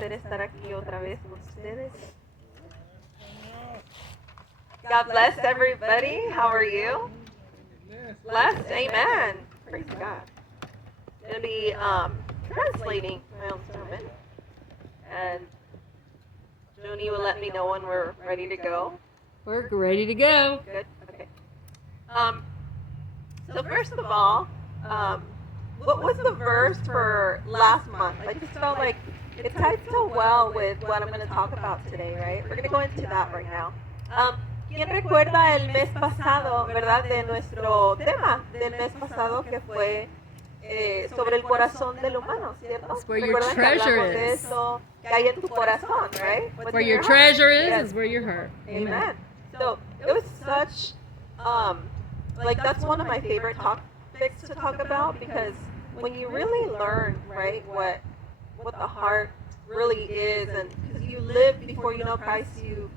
placer estar aquí otra vez con ustedes. God bless everybody. How are you? Blessed. Amen. Praise God. I'm going to be translating my own sermon. And Joni will let me know when we're ready to go. We're ready to go. Good. Okay. So first of all, what was the verse for last month? I just felt like it tied so well with what I'm going to talk about today, right? We're going to go into that right now. ¿Quién recuerda el mes pasado, verdad, de nuestro tema del mes pasado que fue sobre el corazón del humano, ¿cierto? It's where your treasure de is. eso que hay en tu corazón, right? What's Where in your heart? treasure Yes. is where your heart. Amen. So it was such, like that's one of my favorite topics to talk about because when you really learn, right, what the heart really is, and because you live before you know Christ, you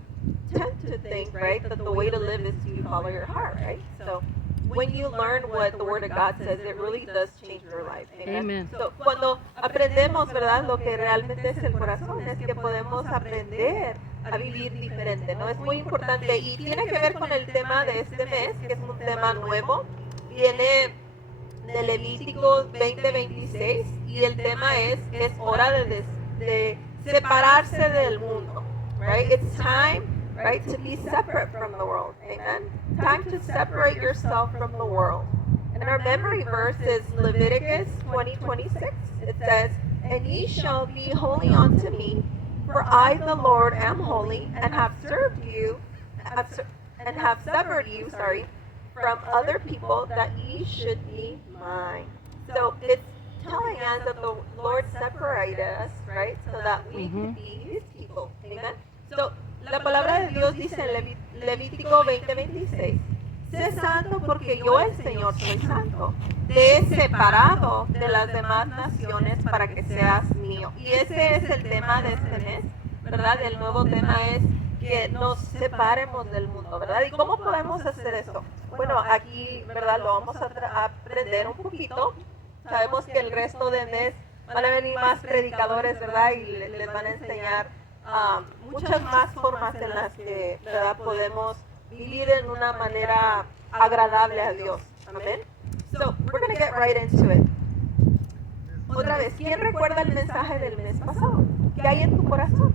tend to think, right, that the way to live is to follow your heart, right? So when you learn what the Word of God says, it really does change your life. Amen. Amen. So, cuando aprendemos, ¿verdad?, lo que realmente es el corazón, es que podemos aprender a vivir diferente, ¿no? Es muy importante y tiene que ver con el tema de este mes, que es un tema nuevo. Viene de Levíticos 20:26 y el tema es hora de separarse del mundo, right? It's time, right, to be separate from the world. Amen. Time to separate yourself from the world. And our memory verse is Leviticus 20:26. It says, "And ye shall be holy unto me, for I, the Lord, am holy, and have severed you, from other people, that ye should be mine." So it's telling us that the Lord separated us, right, so that we could be His people. Amen. So la palabra de Dios dice en Levítico 20:26, sé santo porque yo el Señor soy santo. Te he separado de las demás naciones para que seas mío. Y ese es el tema de este mes, ¿verdad? El nuevo tema es que nos separemos del mundo, ¿verdad? ¿Y cómo podemos hacer eso? Bueno, aquí, ¿verdad? Lo vamos a aprender un poquito. Sabemos que el resto del mes van a venir más predicadores, ¿verdad? Y les van a enseñar muchas más formas en las que, ¿verdad?, podemos vivir en una manera agradable a Dios. Amén. So, we're going to get right into it. Otra vez, ¿quién recuerda el mensaje del mes pasado? ¿Qué hay en tu corazón?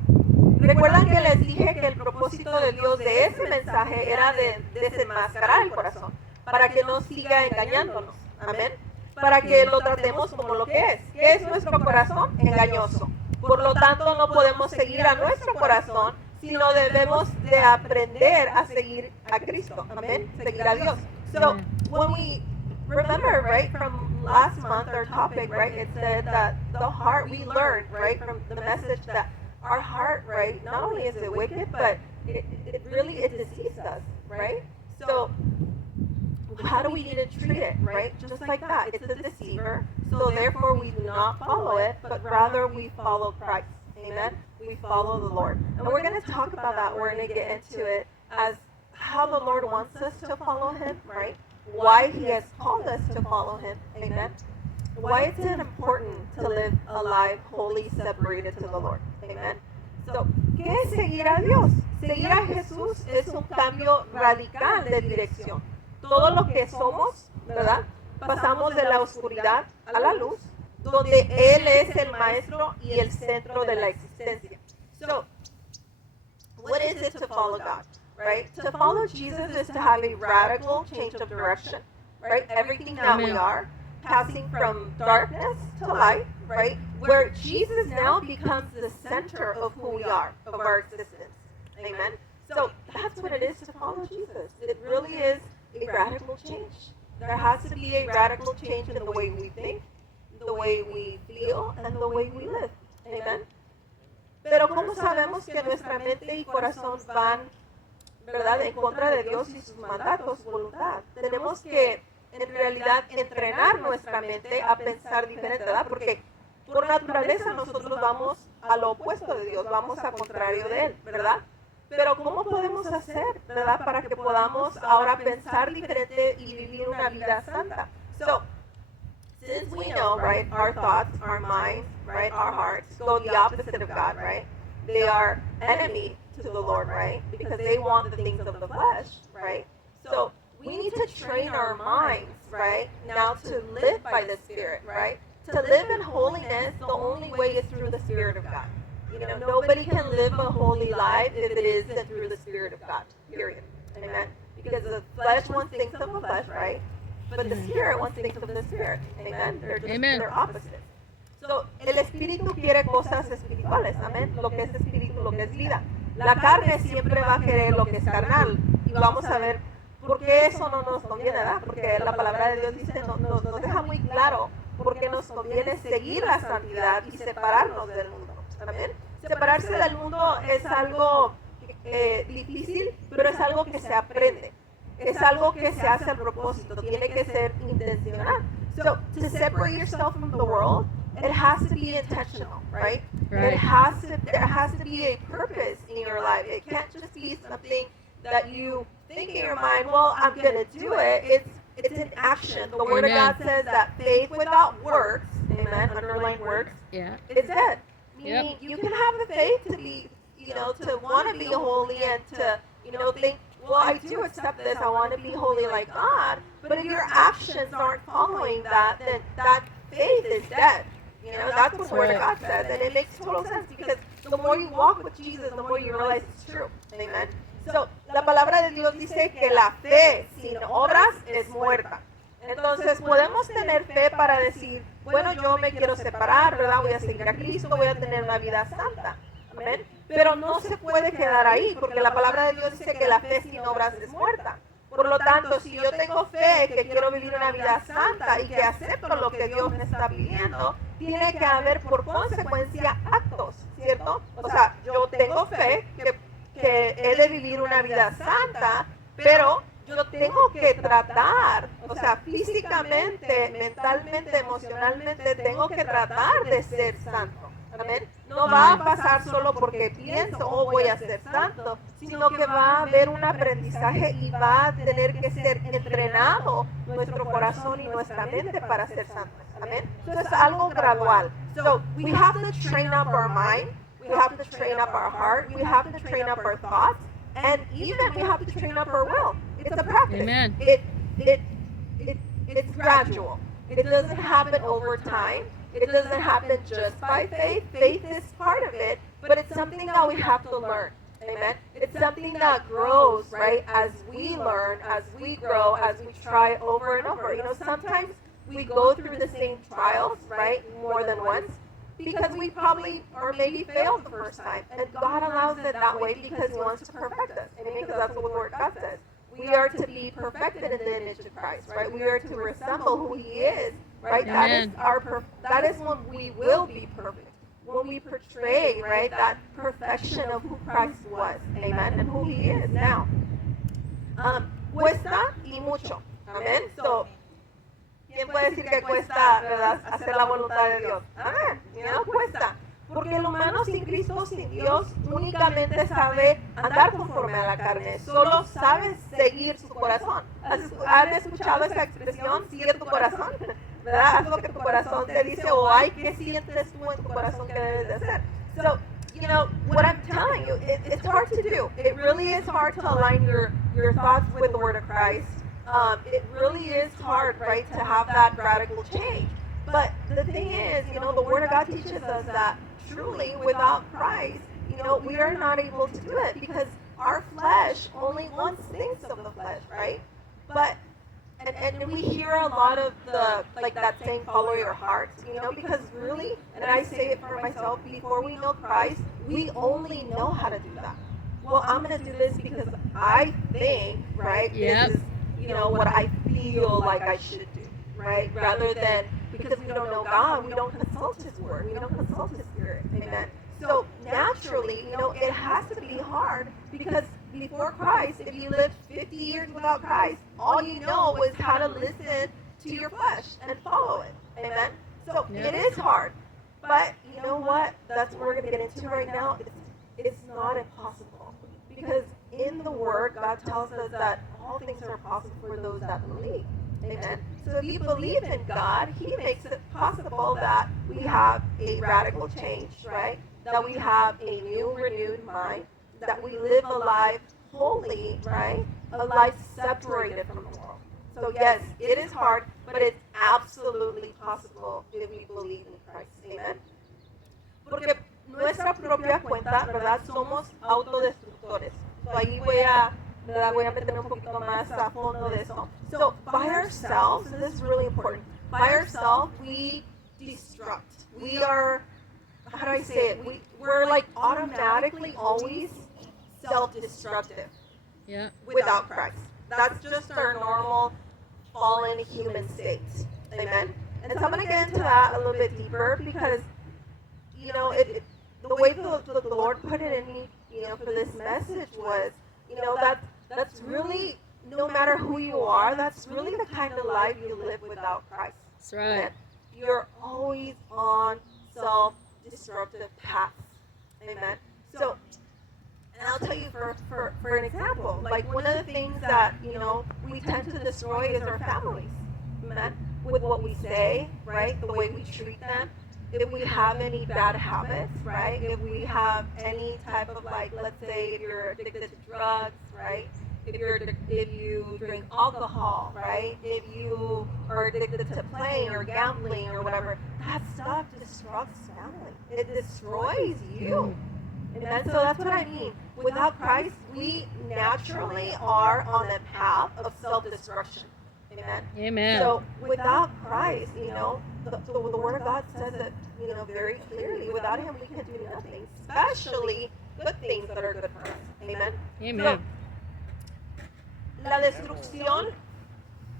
¿Recuerdan que les dije que el propósito de Dios de ese mensaje era de desenmascarar el corazón para que no siga engañándonos? Amén. Para que lo tratemos como lo que es. ¿Qué es nuestro corazón? Engañoso. Por lo tanto, no podemos seguir a nuestro corazón, sino debemos de aprender a seguir a Cristo. Amén. Seguir a Dios. So, when we remember, right, from last month, our topic, right, it said that the heart, we learned, right, from the message that our heart, right, not only is it wicked, but it really, it deceives us, right? So, how do we need to treat it, right? Just like that. It's a deceiver, so therefore we do not follow it, but rather we follow Christ. Amen? We follow the Lord. And we're going to talk about that. We're going to get into it as how the Lord wants us to follow Him, right? Why He has called us to follow Him. Amen? Why is it important to live a life wholly separated to the Lord. Amen? So, ¿qué es seguir a Dios? Seguir a Jesús es un cambio radical de dirección. Todo lo que somos, ¿verdad? Pasamos de la oscuridad a la luz, donde Él es el maestro y el centro de la existencia. So, what is it to follow God, right? To follow Jesus is to have a radical change of direction, right? Everything that we are, passing from darkness to light, right? Where Jesus now becomes the center of who we are, of our existence. Amen? So, that's what it is to follow Jesus. It really is a radical change. There has to be a radical change in the way we think, the way we feel, and the way we live. Amen. Pero ¿cómo sabemos que nuestra mente y corazón van, verdad, en contra de Dios y sus mandatos, su voluntad? Tenemos que, en realidad, entrenar nuestra mente a pensar diferente, ¿verdad? Porque por naturaleza nosotros vamos a lo opuesto de Dios, vamos a contrario de Él, ¿verdad? Pero ¿cómo podemos hacer, verdad, para que podamos ahora pensar diferente y vivir una vida santa? So, since we know, right, our thoughts, our minds right, our hearts, go the opposite of God, right? They are enemy to the Lord, right? Because they want the things of the flesh, right? So we need to train our minds, right, now to live by the Spirit, right? To live in holiness, the only way is through the Spirit of God. You know, nobody can live a holy life if it isn't through the Spirit of God, period. Amen? Because the flesh wants things of the flesh, right? But the Spirit wants things of the Spirit. Amen? Amen. They're opposites. So, el Espíritu quiere cosas espirituales, amén, lo que es espíritu, lo que es vida. La carne siempre va a querer lo que es carnal. Y vamos a ver por qué eso no nos conviene, ¿verdad? Porque la palabra de Dios dice, nos deja muy claro por qué nos conviene seguir la santidad y separarnos del mundo. Amén. Separarse del mundo es algo difícil, pero es algo que se aprende. Es algo que se hace a propósito, tiene que ser intencional. So, to separate yourself from the world, it has to be intentional, right? Right. There has to be a purpose in your life. It can't just be something that you think in your mind, well, I'm going to do it. It's an action. The Word of Amen. God says that faith without works, amen, underline works, Yeah. is dead. Yep. Meaning you can have the faith to be, to want to be holy and to, think, well, I do accept this. I want to be holy like God. But if your actions aren't following that, then that faith is dead. That's what the Word of God says. And it makes total sense because the more you walk with Jesus, the more you realize it's true. Amen. So, la palabra de Dios dice que la fe sin obras es muerta. Entonces, podemos tener fe para decir, bueno, yo me quiero separar, ¿verdad? Voy a seguir a Cristo, voy a tener una vida santa. Amén. Pero no se puede quedar ahí, porque la palabra de Dios dice que la fe sin obras es muerta. Por lo tanto, si yo tengo fe que quiero vivir una vida santa y que acepto lo que Dios me está pidiendo, tiene que haber por consecuencia actos, ¿cierto? O sea, yo tengo fe que he de vivir una vida santa, pero yo tengo que tratar, o sea, físicamente, mentalmente, emocionalmente, tengo que tratar de ser santo. Amén. No va a pasar solo porque pienso, oh, voy a ser santo, sino que va a haber un aprendizaje y va a tener que ser entrenado nuestro corazón y nuestra mente para ser santos. Amén. Eso es algo gradual. So, we have to train up our mind, we have to train up our heart, we have to train up our thoughts, and even we have to train up our will. It's a practice. Amen. It's gradual. It doesn't happen over time. It doesn't happen just by faith. Faith is part of it, but it's something that we have to learn. Amen. It's something that grows, right, as we learn, as we grow, as we try over and over. Sometimes we go through the same trials, right, more than once, because we probably or maybe failed the first time. And God allows it that way because He wants to perfect us. Amen. Because that's what the Word of God says. We are to be perfected in the image of Christ, right? We are to resemble who He is, right? Amen. That is when we will be perfect. When we portray, right, that perfection of who Christ was, amen, and who He is now. Cuesta y mucho, amén. So, ¿quién puede decir que cuesta, verdad, hacer la voluntad de Dios? Amén. Cuesta. Porque el humano sin Cristo, sin Dios, únicamente sabe andar conforme a la carne. Solo sabe seguir su corazón. ¿Han escuchado esa expresión? Sigue tu corazón. ¿Verdad? Haz lo que tu corazón te dice o hay que sientes tú en tu corazón que debes de hacer. So, what I'm telling you, it's hard to do. It really is hard to align your thoughts with the Word of Christ. It really is hard, right, to have that radical change. But the thing is, the Word of God teaches us that truly without Christ, we are not able to do it because our flesh only wants things of the flesh, right? But and we hear a lot of that saying, follow your heart, because really, and I say it for myself, before we know Christ, we only know how to do that. Well, I'm going to do this because I think, right, Yep. this is, what I feel like I should do, right? Rather than, because we don't know God, we don't consult His Word, we don't consult His Spirit, amen? So naturally, it has to be hard because before Christ, if you lived 50 years without Christ, all you know is how to listen to your flesh and follow it, amen? So Yep. it is hard, but you know what? That's what we're going to get into right now. It's not impossible because in the Word, God tells us that all things are possible for those that believe, amen? So if you believe in God, He makes it possible that we have a radical change, right? That we have a new, renewed mind, that we live a life holy, right? A life separated from the world. So yes, it is hard, but it's absolutely possible if we believe in Christ. Amen. Porque nuestra propia cuenta, ¿verdad? Somos autodestructores. So ahí ¿verdad? Voy a meterme un poquito más a fondo de eso. So by ourselves, and this is really important, by ourselves we destruct. We are, how do I say it? We're like automatically always self-destructive. Yeah. Without Christ. That's just our normal fallen human state. Amen. And so I'm going to get into that a little bit deeper because, the way the Lord put it in me, for this message was, that's really, no matter who you are, that's really the kind of life you live without Christ. That's right. You're always on self-destructive paths. Amen. So, and I'll tell you for an example, like one of the things that, we tend to destroy is our families. Amen. With what we say, right? The way we treat them. If we have any bad habits, right? If we have any type of let's say if you're addicted to drugs, right? If you drink alcohol, right? If you are addicted to playing or gambling or whatever, that stuff destructs family. It destroys you. And so that's what I mean. Without Christ, we naturally are on a path of self-destruction. Amen. Amen. So without Christ, the Word of God says it, very clearly. Without Him, we can do nothing, especially good things that are good for us. Amen. Amen. So, la destrucción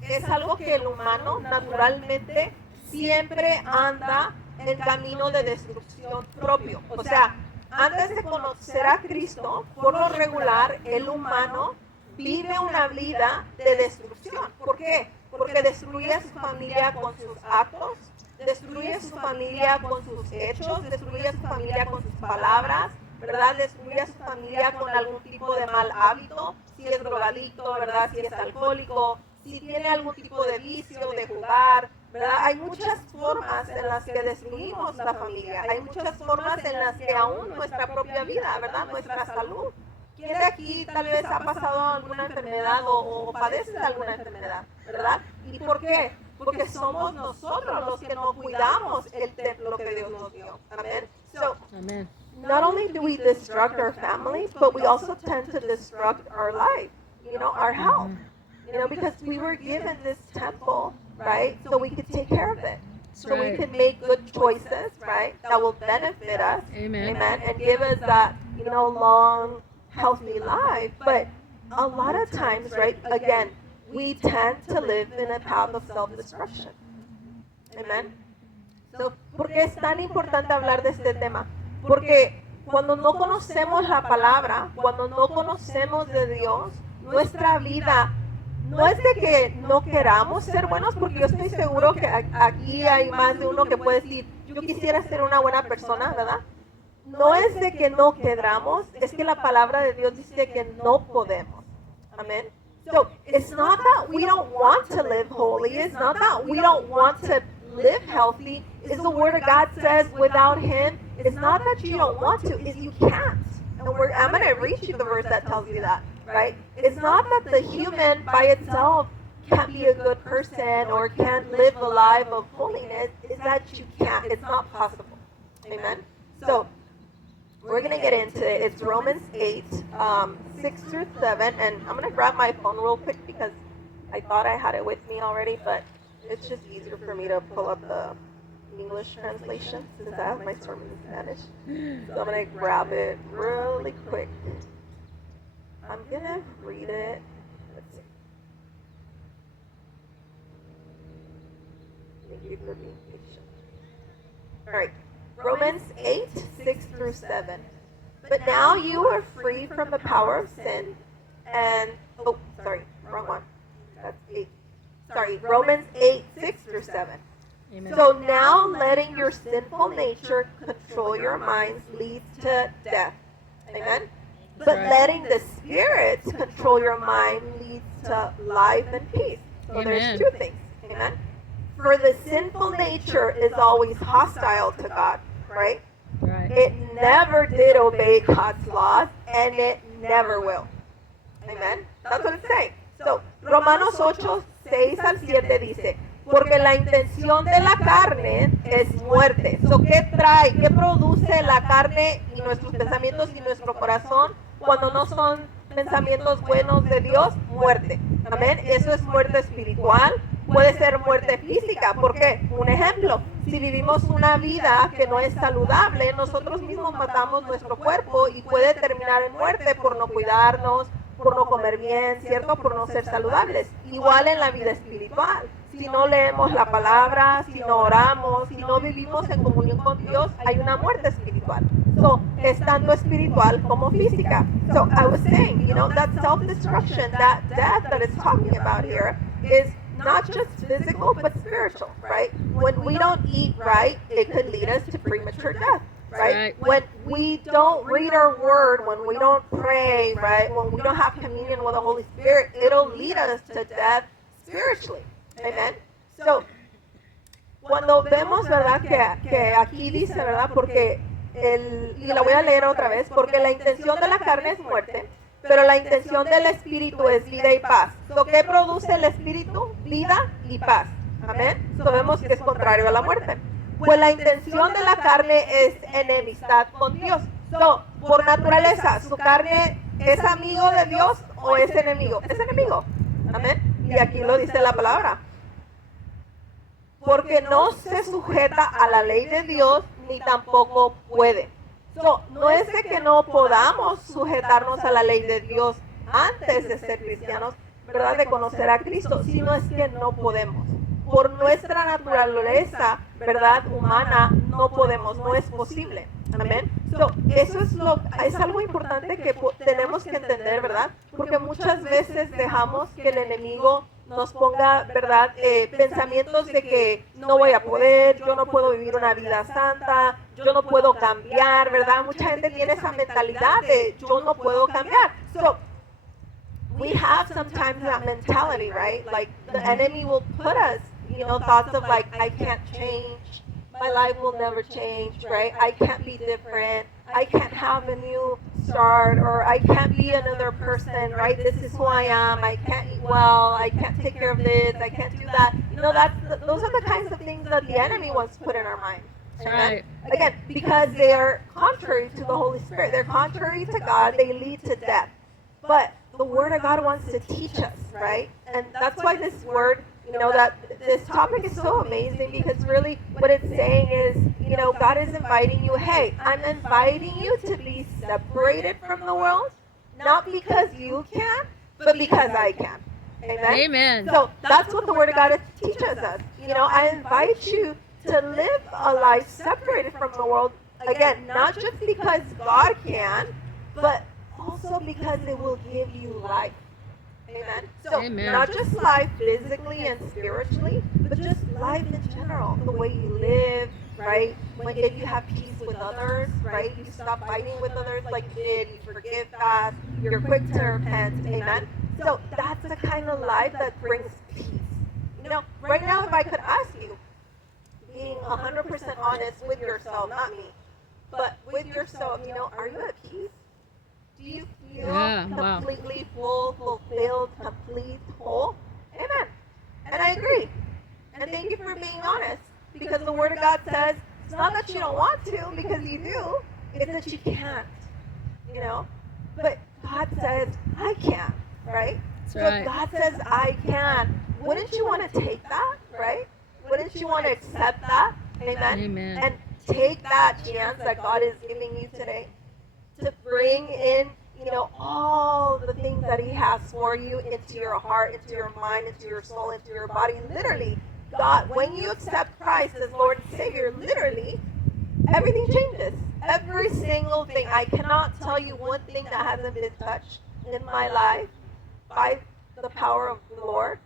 es algo que el humano naturalmente siempre anda en camino de destrucción propio. O sea, antes de conocer a Cristo, por lo regular, el humano vive una vida de destrucción. ¿Por qué? Porque destruye a su familia con sus actos, destruye a su familia con sus hechos, destruye a su familia con sus palabras, ¿verdad? Destruye a su familia con algún tipo de mal hábito, si es drogadicto, ¿verdad? Si es alcohólico, si tiene algún tipo de vicio de jugar, ¿verdad? Hay muchas formas en las que destruimos la familia, hay muchas formas en las que aún nuestra propia vida, ¿verdad? Nuestra salud. ¿Quién de aquí tal vez ha pasado alguna enfermedad o padece de alguna enfermedad, ¿verdad? ¿Y por qué? Porque somos nosotros los que no cuidamos el templo que Dios nos dio. Amén. So, Amen. not only do we destruct our families, but we also tend to destruct our life, our health. Because we were given this temple, right, so we could take care of it. So we can make good choices, right, that will benefit us. Amen. Amen. And give us that, long, healthy life. But a lot of times, right, again, we tend to live in a path of self-destruction. Amen. So, ¿por qué es tan importante hablar de este tema? Porque cuando no conocemos la palabra, cuando no conocemos de Dios, nuestra vida no es de que no queramos ser buenos, porque yo estoy seguro que aquí hay más de uno que puede decir, yo quisiera ser una buena persona, ¿verdad? No es de que no queramos, es que la palabra de Dios dice que no podemos. Amén. So, it's not that we don't want to live holy, it's not that we don't want to live healthy, is the Word of God says without Him, it's not that you don't want to, it's you can't. And I'm going to read you the verse that tells you that, right? It's not that the human by itself can't be a good person or can't live a life of holiness, it's that you can't, it's not possible. Amen? So, we're going to get into it. It's Romans 8, 6 through 7, and I'm going to grab my phone real quick because I thought I had it with me already, but it's just easier for me to pull up the English translation since I have my sermon in Spanish. So I'm going to grab it really quick. I'm going to read it. Let's see. Thank you for being patient. All right. Romans 8, 6 through 7. But now you are free from the power of sin and, wrong one. That's 8. Romans 8, 6 through 7. Amen. So now letting your sinful nature control your minds leads to death. Amen? But right. letting the Spirit control your mind leads to life and peace. So Amen. there's two things. Amen? For the sinful nature is always hostile to God, right? Right. It never did obey God's laws, and it never will. Amen? That's what it's saying. So, Romanos 8, 6 al 7 dice, porque la intención de la carne es muerte. So, ¿qué trae? ¿Qué produce la carne y nuestros pensamientos y nuestro corazón cuando no son pensamientos buenos de Dios? Muerte. Amén. Eso es muerte espiritual. Puede ser muerte física. ¿Por qué? Un ejemplo. Si vivimos una vida que no es saludable, nosotros mismos matamos nuestro cuerpo y puede terminar en muerte por no cuidarnos, por no comer bien, ¿cierto? Por no ser saludables. Igual en la vida espiritual. Si no leemos la palabra, si no oramos, si no vivimos en comunión con Dios, hay una muerte espiritual. So, es tanto espiritual como física. So, I was saying, that self-destruction, that death that it's talking about here is not just physical, but spiritual, right? When we don't eat right, it could lead us to premature death. Right? When we don't read our word, when we don't pray, right? When we don't have communion with the Holy Spirit, it'll lead us to death spiritually. Amen. So, cuando vemos, ¿verdad? Que aquí dice, ¿verdad? Porque y la voy a leer otra vez, porque la intención de la carne es muerte, pero la intención del espíritu es vida y paz. So, ¿qué produce el espíritu? Vida y paz. Amén. So, vemos que es contrario a la muerte. Pues la intención de la carne es enemistad con Dios. So, por naturaleza, ¿su carne es amigo de Dios o es enemigo? Es enemigo. Amén. Y aquí lo dice la palabra. Porque no se sujeta a la ley de Dios ni tampoco puede. So, no es de que no podamos sujetarnos a la ley de Dios antes de ser cristianos, ¿verdad? De conocer a Cristo, sino es que no podemos. Por nuestra naturaleza, ¿verdad? Humana, no podemos, no es posible. Amén. So, eso es algo importante que tenemos que entender, ¿verdad? Porque muchas veces dejamos que el enemigo nos ponga, ¿verdad? Pensamientos de que no voy a poder, yo no puedo vivir una vida santa, yo no puedo cambiar, ¿verdad? Mucha gente tiene esa mentalidad de yo no puedo cambiar. So, we have sometimes that mentality, right? Like the enemy will put us, thoughts of like, I can't change, my life will never change, right? I can't be different, I can't have a new start, or I can't be another person, right? This is who I am, I can't eat well, I can't take care of this, I can't do that. Those are the kinds of things that the enemy wants to put in our minds. Right. Again, because they are contrary to the Holy Spirit, they're contrary to God, they lead to death. But the Word of God wants to teach us, right? And that's why this word, that this topic is so amazing, because really what it's saying is, God is inviting you, hey, I'm inviting you to be separated from the world, not because you can, but because I can. Amen? Amen. So that's what the Word of God teaches us. I invite you to live a life separated from the world, again, not just because God can, but also because it will give you life. Amen. So Amen. not just life physically and spiritually, but just life in general. The way you live, right? If you have peace with others, right? You stop fighting with others like you did. You forgive fast. You're quick to repent. Amen. So that's the kind of life that brings peace. Right now, if I could ask you, being 100% honest with yourself, not me, but with yourself, are you at peace? Do you feel completely full, fulfilled, complete, whole? Amen. And I agree. And thank you for being honest, because the Word of God says it's not that you don't want to, because you do. It's that you can't. But God says I can, right? That's So right. if God says I can, wouldn't you want to take that, right? Wouldn't you want to accept that? Amen. Amen. And take that chance that God is giving you today to bring in, all the things that He has for you into your heart, into your mind, into your soul, into your body. Literally, God, when you accept Christ as Lord and Savior, literally, everything changes. Every single thing. I cannot tell you one thing that hasn't been touched in my life by the power of the Lord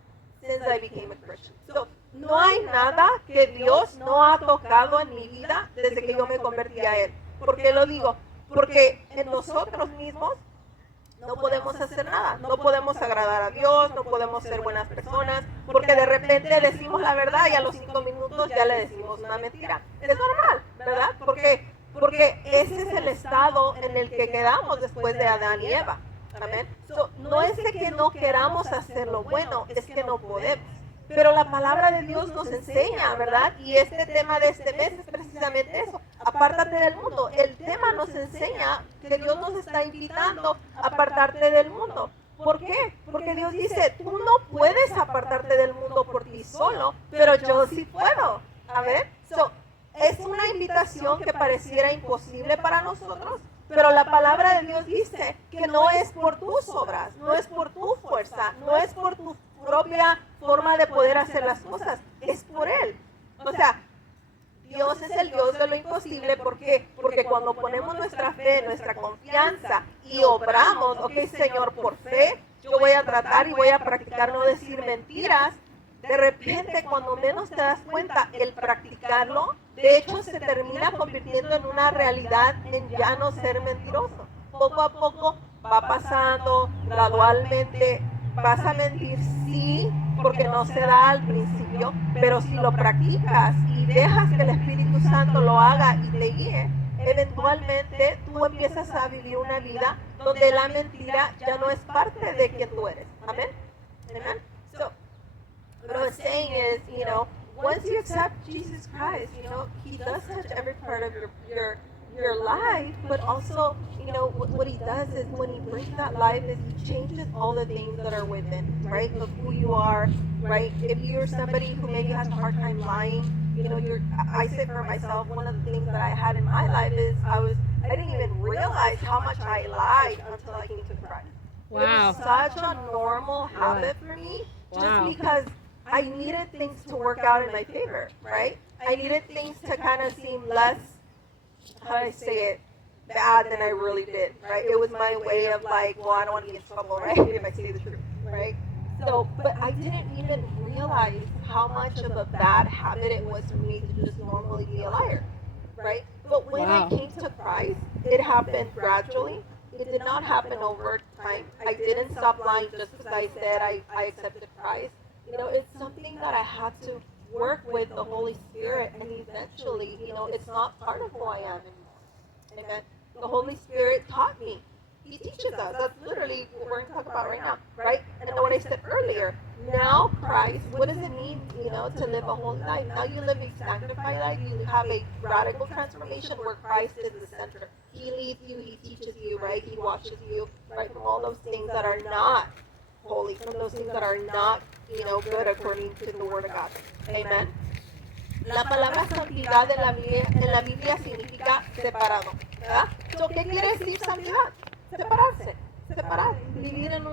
since I became a Christian. So, no hay nada que Dios no ha tocado en mi vida desde que yo me convertí a Él. ¿Por qué lo digo? Porque en nosotros mismos no podemos hacer nada, no podemos agradar a Dios, no podemos ser buenas personas, porque de repente decimos la verdad y a los 5 minutos ya le decimos una mentira. Es normal, ¿verdad? Porque ese es el estado en el que quedamos después de Adán y Eva. Amén. No es de que no queramos hacer lo bueno, es que no podemos. Pero la palabra de Dios nos enseña, ¿verdad? Y este tema de este mes es precisamente eso. Apártate del mundo. El tema nos enseña que Dios nos está invitando a apartarte del mundo. ¿Por qué? Porque Dios dice, tú no puedes apartarte del mundo por ti solo, pero yo sí puedo. Amén. Es una invitación que pareciera imposible para nosotros, pero la palabra de Dios dice que no es por tus obras, no es por tu fuerza, no es por tu propia forma de poder hacer las cosas, es por Él. O sea, Dios es el Dios de lo imposible. ¿Por qué? Porque cuando ponemos nuestra fe, nuestra confianza y obramos, ok, Señor, por fe, yo voy a tratar y voy a practicar no decir mentiras. De repente, cuando menos te das cuenta, el practicarlo, de hecho, se termina convirtiendo en una realidad en ya no ser mentiroso. Poco a poco va pasando, gradualmente vas a mentir, sí, porque no se da al principio, pero si lo practicas y dejas que el Espíritu Santo lo haga y te guíe, eventualmente tú empiezas a vivir una vida donde la mentira ya no es parte de quien tú eres. Amén. Amen. What I was saying is, once you accept Jesus Christ, He does touch every part of your life, but also, what He does is when He brings that life is He changes all the things that are within, right, of who you are, right? If you're somebody who maybe has a hard time lying, I say for myself, one of the things that I had in my life is I didn't even realize how much I lied until I came to Christ. Wow. It was such a normal habit for me, just because I needed things to work out in my favor, right? I needed things to kind of seem less, how do I say it, bad than I really did, right? It was my way of like, well, I don't want to get in trouble, right? If I say the truth, right? But I didn't even realize how much of a bad habit it was for me to just normally be a liar, right? But when I came to Christ, it happened gradually. It did not happen over time. I didn't stop lying just because I said I accepted Christ. It's something that I had to work with the Holy Spirit, and eventually, it's not part of who I am anymore. Amen. The Holy Spirit taught me. He teaches us. That's literally what we're going to talk about right now, right? And what I said earlier, now Christ, what does it mean, to live a holy life? Now you live a sanctified life. You have a radical transformation where Christ is the center. He leads you. He teaches you, right? He washes you, right, from all those things that are not holy, from those things that are not, good according to the Word of God. Amen. La palabra santidad en la Biblia significa separado, ¿verdad? So, ¿qué quiere decir santidad? Separarse, separar, vivir en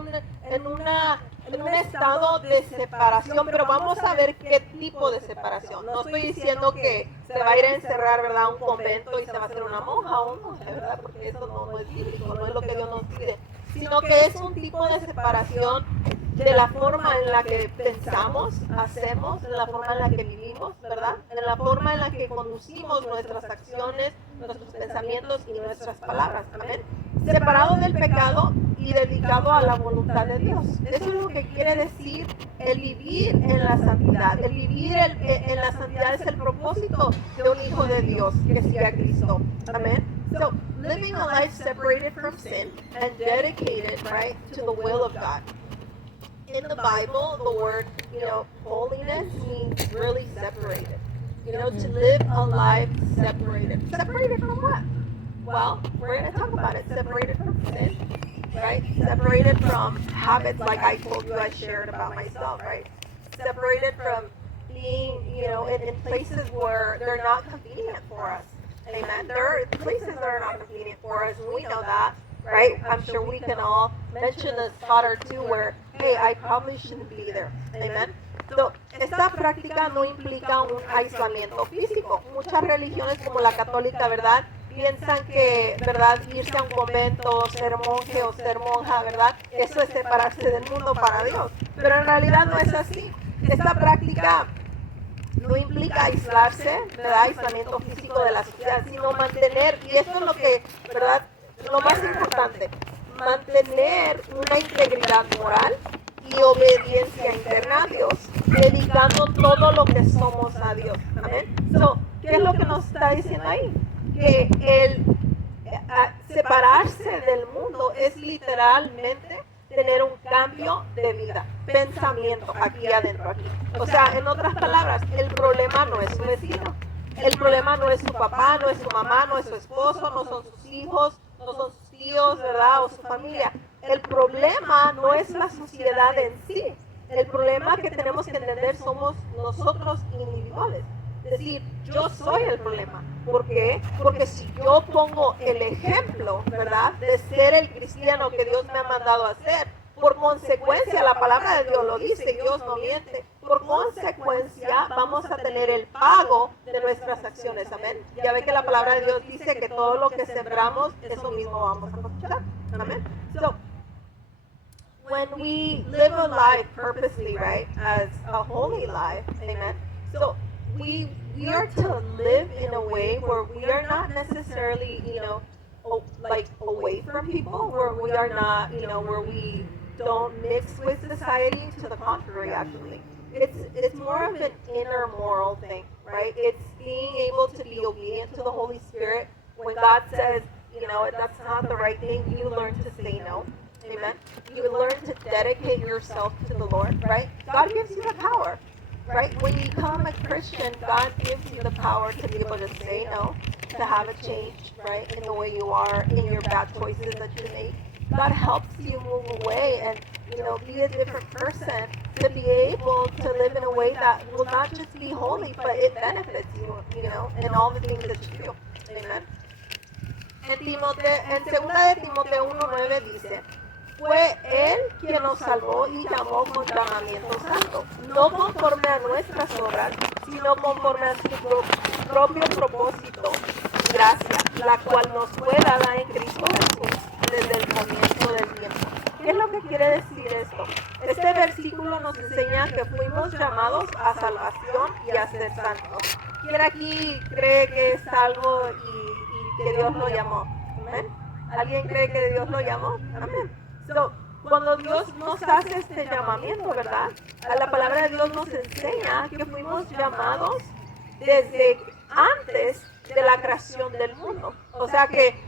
un estado de separación, pero vamos a ver qué tipo de separación. No estoy diciendo que se va a ir a encerrar, ¿verdad?, a un convento y se va a hacer una monja o un monje, ¿verdad? Porque eso no es bíblico, no es lo que Dios nos pide, sino que es un tipo de separación de la forma en la que pensamos, hacemos, en la forma en la que vivimos, ¿verdad? En la forma en la que conducimos nuestras acciones, nuestros pensamientos y nuestras palabras. Amén. Separado del pecado y dedicado a la voluntad de Dios. Eso es lo que quiere decir el vivir en la santidad. El vivir en la santidad es el propósito de un hijo de Dios que sigue a Cristo. Amén. So, living a life separated from sin and dedicated, right, to the will of God. In the Bible, the word, holiness means really separated. To live a life separated. Separated from what? Well, we're going to talk about it. Separated from sin, right? Separated from habits like I told you I shared about myself, right? Separated from being, in places where they're not convenient for us. Amen. There are places that are not convenient for us, and we know that, right? I'm sure we can all mention a spot or two where, hey, I probably shouldn't be there. Amen. So, esta práctica no implica un aislamiento físico. Muchas religiones como la católica, ¿verdad?, piensan que, ¿verdad?, irse a un convento, ser monje o ser monja, ¿verdad?, eso es separarse del mundo para Dios. Pero en realidad no es así. Esta práctica no implica aislarse, ¿verdad?, aislamiento físico de la sociedad, sino mantener, y esto es lo que, ¿verdad?, lo más importante, mantener una integridad moral y obediencia interna a Dios, dedicando todo lo que somos a Dios. Amén. So, ¿qué es lo que nos está diciendo ahí? Que el separarse del mundo es literalmente tener un cambio de vida, pensamiento aquí adentro, aquí. O sea, en otras palabras, el problema no es su vecino, el problema no es su papá, no es su mamá, no es su esposo, no son sus hijos, no son sus tíos, ¿verdad? O su familia. El problema no es la sociedad en sí. El problema que tenemos que entender somos nosotros individuales. Es decir, yo soy el problema. ¿Por qué? Porque si yo pongo el ejemplo, ¿verdad?, de ser el cristiano que Dios me ha mandado a ser, por consecuencia, la palabra de Dios lo dice, Dios no miente, por consecuencia vamos a tener el pago de nuestras acciones, amén. Ya ve que la palabra de Dios dice que todo lo que sembramos, eso mismo vamos a cosechar, amén. So, when we live a life purposely, right, as a holy life, amen, so we are to live in a way where we are not necessarily, like away from people, where we are not, where we don't mix with society. To the contrary, actually, it's more of an inner moral thing, right? It's being able to be obedient to the Holy Spirit. When God says, that's not the right thing, you learn to say no. Amen. You learn to dedicate yourself to the Lord, right? God gives you the power. Right? When you become a Christian, God gives you the power to be able to say no, to have a change, right, in the way you are, in your bad choices that you make. God helps you move away and, be a different person, to be able to live in a way that will not just be holy, but it benefits you, in all the things that you do. Amen. En 2 de Timoteo 1:9 dice, fue Él quien nos salvó y llamó con llamamiento santo, no conforme a nuestras obras, sino conforme a su propio propósito y gracia, la cual nos fue dada en Cristo Jesús desde el comienzo del tiempo. ¿Qué es lo que quiere decir esto? Este versículo nos enseña que fuimos llamados a salvación y a ser santos. ¿Quién aquí cree que es salvo y que Dios lo llamó? ¿Amén? ¿Alguien cree que Dios lo llamó? Amén. So, cuando Dios nos hace este llamamiento, ¿verdad? A la palabra de Dios nos enseña que fuimos llamados desde antes de la creación del mundo. O sea que,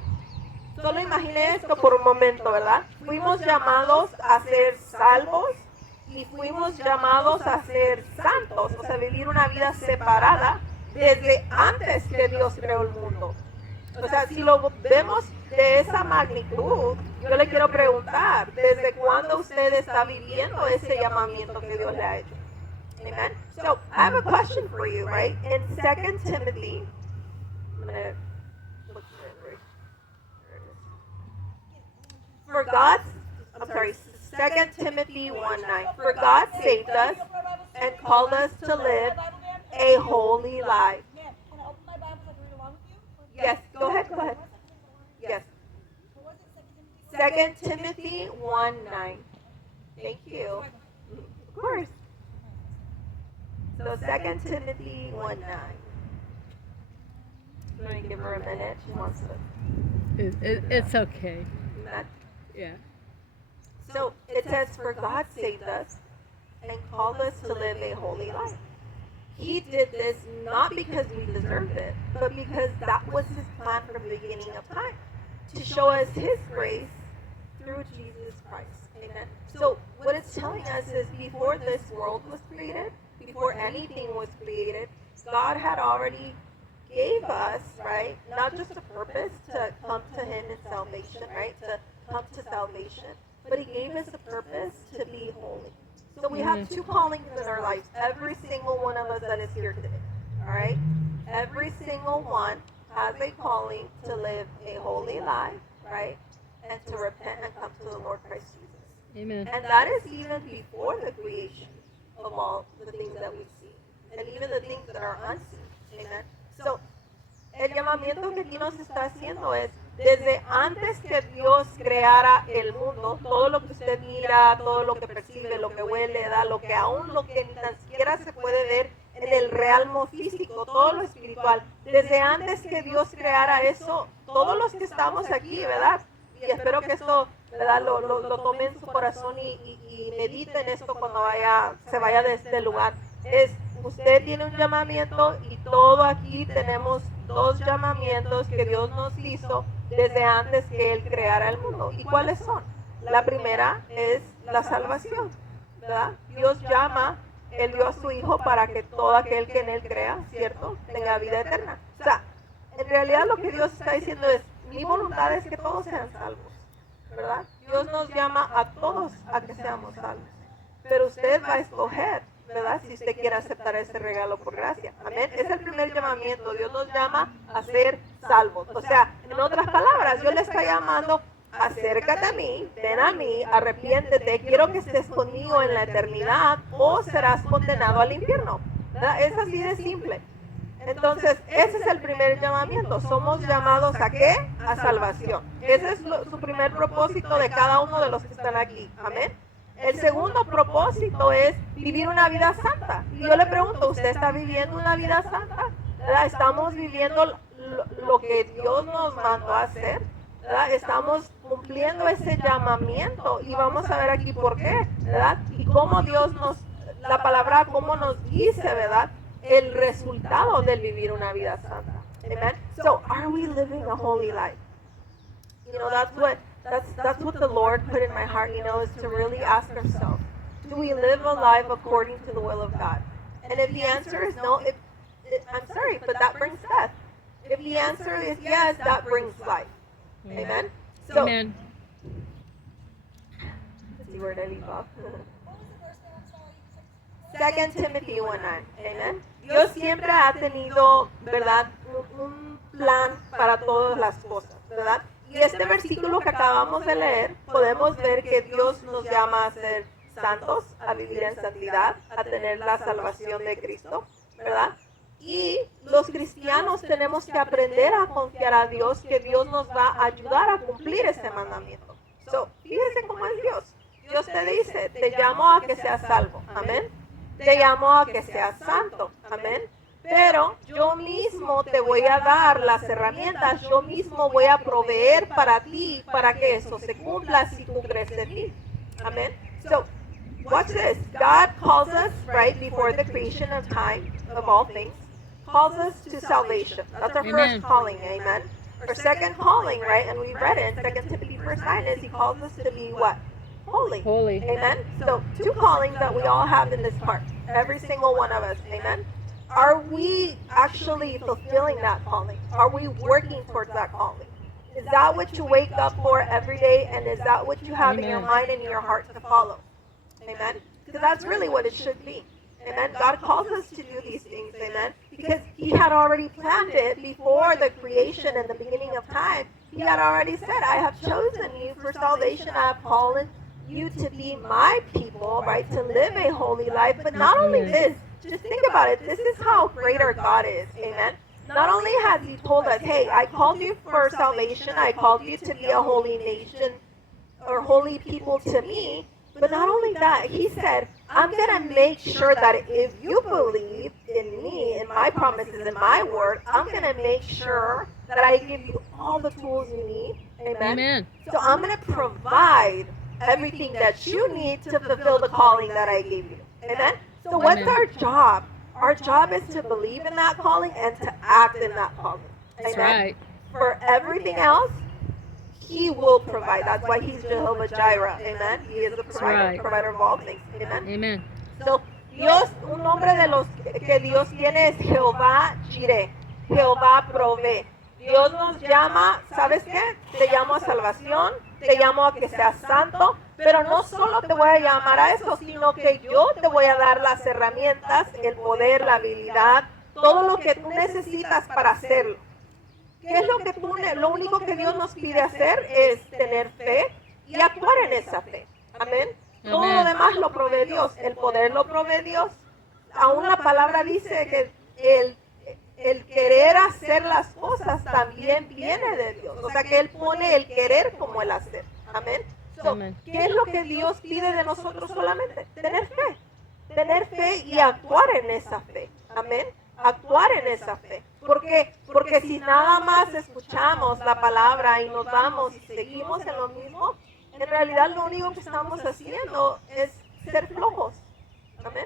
solo imagine esto por un momento, ¿verdad? Fuimos llamados a ser salvos y fuimos llamados a ser santos, o sea, vivir una vida separada desde antes que Dios creó el mundo. O sea, si lo vemos de esa magnitud, yo le quiero preguntar, ¿desde cuándo usted está viviendo ese llamamiento que Dios le ha hecho? Amen. So, I have a question for you, right? In 2 Timothy, I'm going to look for it. For God, 2 Timothy 1:9. For God saved us and called us to live a holy life. Yes, go ahead. Yes. 2 Timothy 1:9. Thank you. Of course. So 2 Timothy 1:9. I'm going to give her a minute. She wants to. It's okay. Not. Yeah. So it says, for God saved us and called us to live a holy life. He did this not because we deserved it, but because that was His plan from the beginning of time, to show us His grace through Jesus Christ. Amen. So what it's telling us is before this world was created, before anything was created, God had already gave us, right, not just a purpose to come to Him in salvation, right, to come to salvation, but He gave us a purpose to be holy. So we have two callings in our lives, every single one of us that is here today, all right? Every single one has a calling to live a holy life, right? And to repent and come to the Lord Christ Jesus. Amen. And that is even before the creation of all the things that we see, and even the things that are unseen. Amen. So, el llamamiento que aquí nos está haciendo es, desde antes que Dios creara el mundo, todo lo que usted mira, todo lo que percibe, lo que huele, da, lo que aún lo que ni tan siquiera se puede ver en el realmo físico, todo lo espiritual, desde antes que Dios creara eso, todos los que estamos aquí, ¿verdad? y espero que esto, ¿verdad? Lo tome en su corazón y medite en esto cuando se vaya de este lugar. Usted tiene un llamamiento y todo aquí tenemos dos llamamientos que Dios nos hizo desde antes que Él creara el mundo. ¿Y cuáles son? La primera es la salvación, ¿verdad? Dios llama, Él dio a su Hijo para que todo aquel que en Él crea, ¿cierto?, tenga vida eterna. O sea, en realidad lo que Dios está diciendo es, mi voluntad es que todos sean salvos, ¿verdad? Dios nos llama a todos a que seamos salvos, pero usted va a escoger, ¿verdad?, si usted quiere aceptar ese regalo por gracia. Amén. Es el primer llamamiento. Dios nos llama a ser salvos. O sea, en otras palabras, Dios le está llamando, acércate a mí, arrepiéntete, quiero que estés conmigo en la eternidad o serás condenado al infierno. ¿Verdad? Es así de simple. Entonces, ese es el primer llamamiento. Somos llamados ¿a qué? A salvación. Ese es su primer propósito de cada uno de los que están aquí. Amén. El segundo propósito es vivir una vida santa. Y yo le pregunto, ¿usted está viviendo una vida santa? ¿Verdad? ¿Estamos viviendo lo que Dios nos mandó a hacer? ¿Verdad? Estamos cumpliendo ese llamamiento y vamos a ver aquí por qué, ¿verdad? Y cómo Dios la palabra cómo nos dice, ¿verdad?, el resultado del vivir una vida santa. Amen. So, are we living a holy life? You know, that's what the Lord put in my heart, you know, is to really ask ourselves, do we live a life according to the will of God? And if the answer is no, I'm sorry, but that brings death. If the answer is yes, that brings life. Amen. So, Amen. let's see where did I leave off. 2 Timothy 1:9. Amen. Dios siempre ha tenido, ¿verdad?, un plan para todas las cosas, ¿verdad? Y este versículo que acabamos de leer, podemos ver que Dios nos llama a ser santos, a vivir en santidad, a tener la salvación de Cristo, ¿verdad? Y los cristianos tenemos que aprender a confiar a Dios, que Dios nos va a ayudar a cumplir ese mandamiento. So, fíjese cómo es Dios. Dios te dice, te llamo a que seas salvo. Amén. Te llamo a que seas santo. Amén. Pero yo mismo te voy a dar las herramientas, yo mismo voy a proveer para ti, para que eso se cumpla si tú crees en mí. Amén. So, watch this. God calls us, right, before the creation of time, of all things, calls us to salvation. That's our Amen. first calling, amen. Our second calling, right, and we read it in 2 Timothy 1:9, is he calls us to be what? Holy. Holy. Amen. So, two callings that we all have in this part. Every single one of us. Amen. Are we actually fulfilling that calling? Are we working towards that calling? Is that what you wake up for every day, and is that what you have in your Amen. mind and in your heart to follow? Amen. Because that's really what it should be. Amen. God calls us to do these things. Amen. Because He had already planned it before the creation and the beginning of time. He had already said, I have chosen you for salvation. I have called you to be my people, right? To live a holy life. But not only this, just think about it. This is how great our God is. Amen. Not only has He told us, hey, I called you for salvation. I called you to be a holy nation or holy people to me. But not only that, He said, I'm going to make sure that if you believe in me, in my promises, in my word, I'm going to make sure that I give you all the tools you need. Amen. Amen. So I'm going to provide everything that you need to fulfill the calling that I gave you. Amen. So what's Amen. our job? Our job is to believe in that calling and to act in that calling. That's Amen. right. For everything else, He will provide. That's why He's Jehovah Jireh. Amen. He is the provider, right. provider of all things. Amen. Amen. So, Dios, un nombre de los que Dios tiene es Jehová Jireh. Jehová provee. Dios nos llama, ¿sabes qué? Te llamo a salvación, te llamo a que seas santo, pero no solo te voy a llamar a eso, sino que yo te voy a dar las herramientas, el poder, la habilidad, todo lo que tú necesitas para hacerlo. ¿Qué es lo único que Dios nos pide hacer es tener fe y actuar en esa fe? Amén. Todo lo Amén. demás lo provee Dios, el poder lo provee Dios. Aún la palabra dice que el querer hacer las cosas también viene de Dios. O sea que Él pone el querer como el hacer. Amén. So, Amén. ¿qué es lo que Dios pide de nosotros solamente? Tener fe. Tener fe y actuar en esa fe. Amén. Actuar en esa fe. ¿Por qué? Porque si nada más escuchamos la palabra y nos vamos y seguimos en lo mismo, en realidad lo único que estamos haciendo es ser flojos. Amén.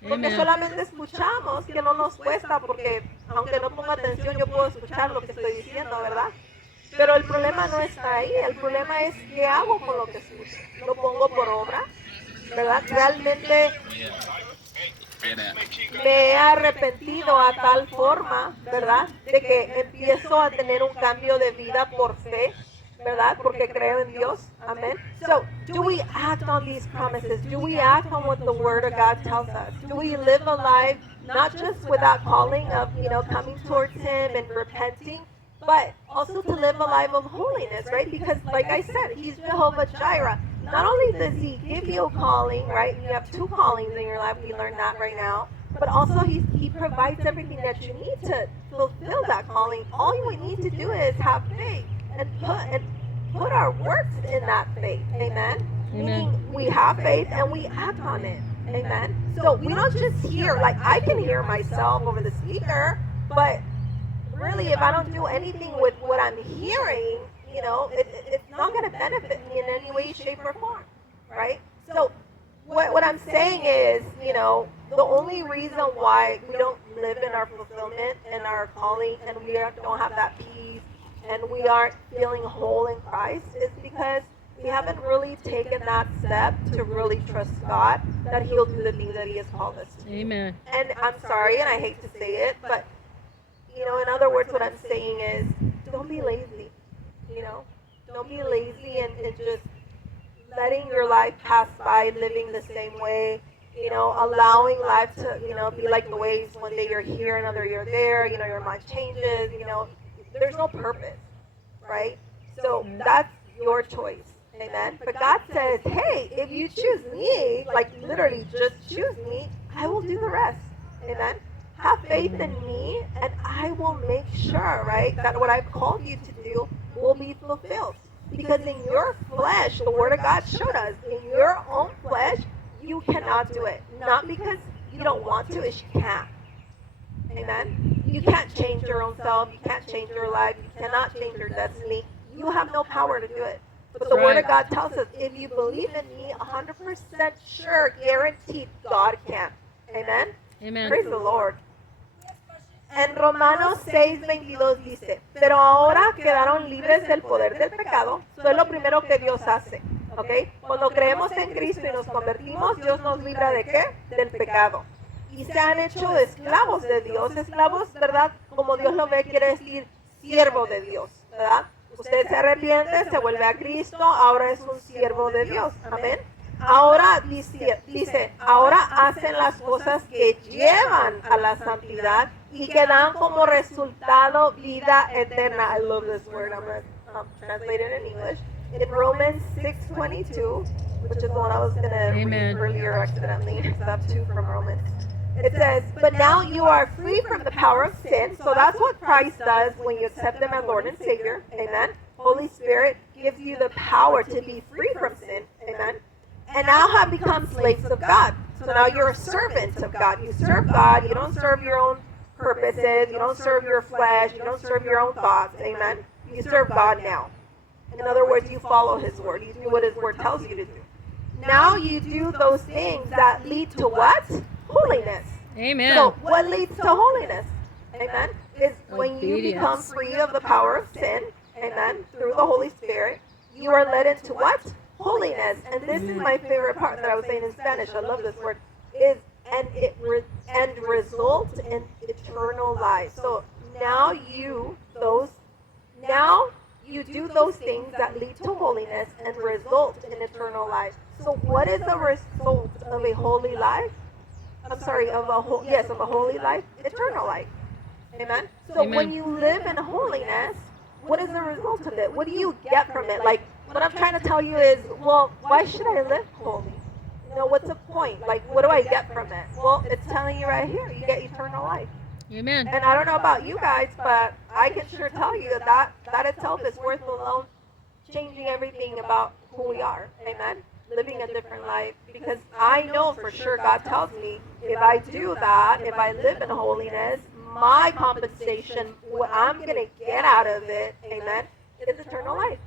Porque Amen. solamente escuchamos, que no nos cuesta, porque aunque no ponga atención yo puedo escuchar lo que estoy diciendo, ¿verdad? Pero el problema no está ahí, el problema es qué hago con lo que escucho. ¿Lo pongo por obra? ¿Verdad? Realmente me he arrepentido a tal forma, ¿verdad? De que empiezo a tener un cambio de vida por fe, ¿verdad? Porque creo en Dios. Amén. So, do we act on these promises? Do we act on what the Word of God tells us? Do we live a life not just with that calling of, coming towards Him and repenting, but also to live a life of holiness, right? Because, like I said, He's Jehovah Jireh. Not only does He give you a calling, right? You have two callings in your life. We learned that right now. But also He provides everything that you need to fulfill that calling. All you need to do is have faith and put our works in that faith. Amen. Meaning we have faith and we act on it. Amen. So we don't just hear, like I can hear myself over the speaker, but really if I don't do anything with what I'm hearing, it's not going to benefit me in any way, shape, or form, right? So what I'm saying is, the only reason why we don't live in our fulfillment and our calling and we don't have that peace and we aren't feeling whole in Christ is because we haven't really taken that step to really trust God that He'll do the things that He has called us to. Amen. And I'm sorry, and I hate to say it, but in other words, what I'm saying is, don't be lazy. Don't be lazy and just letting your life pass by, living the same way. Allowing life to, be like the waves. One day you're here, another you're there. Your mind changes. There's no purpose, right? So that's your choice. Amen. But God says, hey, if you choose me, like literally just choose me, I will do the rest. Amen. Have faith in me, and I will make sure, right, that what I've called you to do will be fulfilled. Because in your flesh, the Word of God showed us, in your own flesh, you cannot do it. Not because you don't want to, it's you can't. Amen. You can't change your own self. You can't change your life. You cannot change your destiny. You have no power to do it. But the Word of God tells us, if you believe in me, 100% sure, guaranteed, God can. Amen. Amen. Praise the Lord. En Romanos 6:22 dice, pero ahora quedaron libres del poder del pecado. Eso es lo primero que Dios hace. ¿Ok? Cuando creemos en Cristo y nos convertimos, Dios nos libra ¿de qué? Del pecado. Y se han hecho esclavos de Dios. Esclavos, ¿verdad? Como Dios lo ve, quiere decir siervo de Dios, ¿verdad? Usted se arrepiente, se vuelve a Cristo, ahora es un siervo de Dios. Amén. Ahora dice, ahora hacen las cosas que llevan a la santidad y que dan como resultado vida eterna. I love this word. I'm going to translate it in English. In Romans 6:22, which is the one I was going to read earlier accidentally, step 2 from Romans. It says, but now you are free from the power of sin. So that's what Christ does when you accept Him as Lord and Savior. Amen. Holy Spirit gives you the power to be free from sin. Amen. And now have become slaves of God. So now you're a servant of God. You serve God. You don't serve your own purposes. You don't serve your flesh. You don't serve your own thoughts. Amen. You serve God now. In other words, you follow His Word. You do what His Word tells you to do. Now you do those things that lead to what? Holiness. Amen. So what leads to holiness? Amen. Is when you become free of the power of sin. Amen. Through the Holy Spirit. You are led into what? Holiness. And this is my favorite part that I was saying in Spanish. I love this word. Is and result in eternal life. So now you do those things that lead to holiness and result in eternal life. So what is the result of a holy life? Of a holy life, eternal life. Amen. So when you live in holiness, what is the result of it? What do you get from it? Like, what I'm trying to tell you is, well, why should I live holy? What's the point? Like, what do I get from it? Well, it's telling you right here, you get eternal life. Amen. And I don't know about you guys, but I can sure tell you that itself is worth alone changing everything about who we are. Amen. Living a different life. Because I know for sure God tells me, if I do that, if I live in holiness, my compensation, what I'm going to get out of it, amen, is eternal life.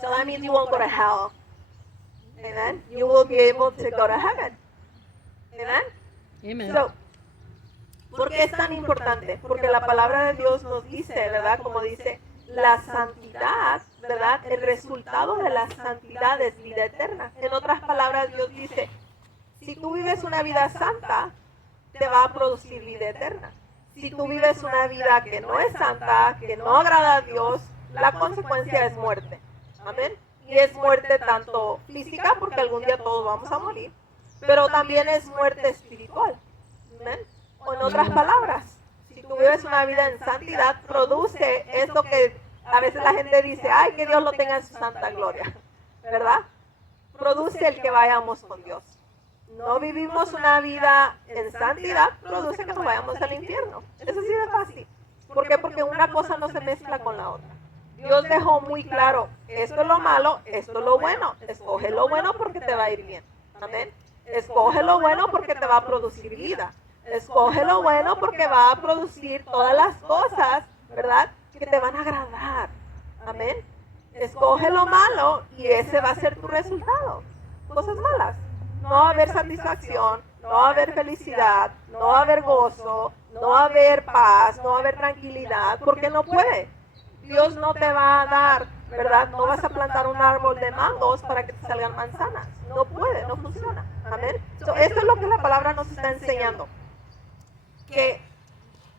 So that means you won't go to hell. Amen. You will be able to go to heaven. Amen. Amen. So, ¿por qué es tan importante? Porque la palabra de Dios nos dice, ¿verdad? Como dice, la santidad, ¿verdad? El resultado de la santidad es vida eterna. En otras palabras, Dios dice, si tú vives una vida santa, te va a producir vida eterna. Si tú vives una vida que no es santa, que no agrada a Dios, la consecuencia es muerte. Amén. Y es muerte tanto física, porque algún día todos vamos a morir, pero también es muerte espiritual. Amén. O en otras palabras, si tú vives una vida en santidad, produce esto que a veces la gente dice, ay, que Dios lo tenga en su santa gloria, ¿verdad? Produce el que vayamos con Dios. No vivimos una vida en santidad, produce que nos vayamos al infierno. Eso sí es fácil. ¿Por qué? Porque una cosa no se mezcla con la otra. Dios dejó muy claro, esto es lo malo, esto es lo bueno. Escoge lo bueno porque te va a ir bien. Amén. Escoge lo bueno porque te va a producir vida. Escoge lo bueno porque va a producir todas las cosas, ¿verdad?, que te van a agradar. Amén. Escoge lo malo y ese va a ser tu resultado. Cosas malas. No va a haber satisfacción, no va a haber felicidad, no va a haber gozo, no va a haber paz, no va a haber tranquilidad, porque no puede. Dios no te va a dar, ¿verdad? No vas a plantar un árbol de mangos para que te salgan manzanas. No puede, no funciona. Amén. So, esto es lo que la palabra nos está enseñando. Que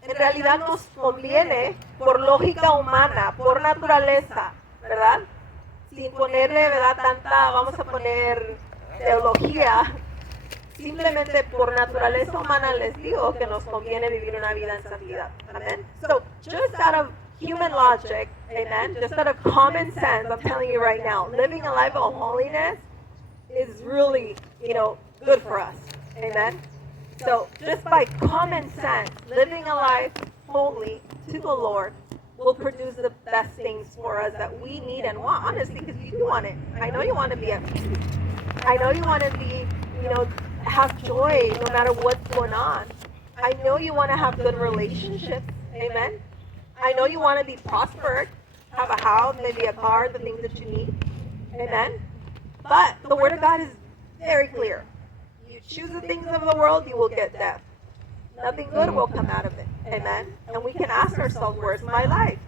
en realidad nos conviene por lógica humana, por naturaleza, ¿verdad? Sin ponerle, ¿verdad?, tanta, vamos a poner teología. Simplemente por naturaleza humana les digo que nos conviene vivir una vida en santidad. Amén. So, just out of human logic, amen, just out of common sense, I'm telling you right now, living a life of holiness is really, good for us. Amen. So, just by common sense, living a life holy to the Lord will produce the best things for us that we need and want, honestly, because you do want it. I know you want to be at peace. I know you want to be, have joy no matter what's going on. I know you want to have good relationships. Amen. I know you want to be prospered, have a house, maybe a car, the things that you need. Amen. But the Word of God is very clear. You choose the things of the world, you will get death. Nothing good will come out of it. Amen. And we can ask ourselves, where's my life?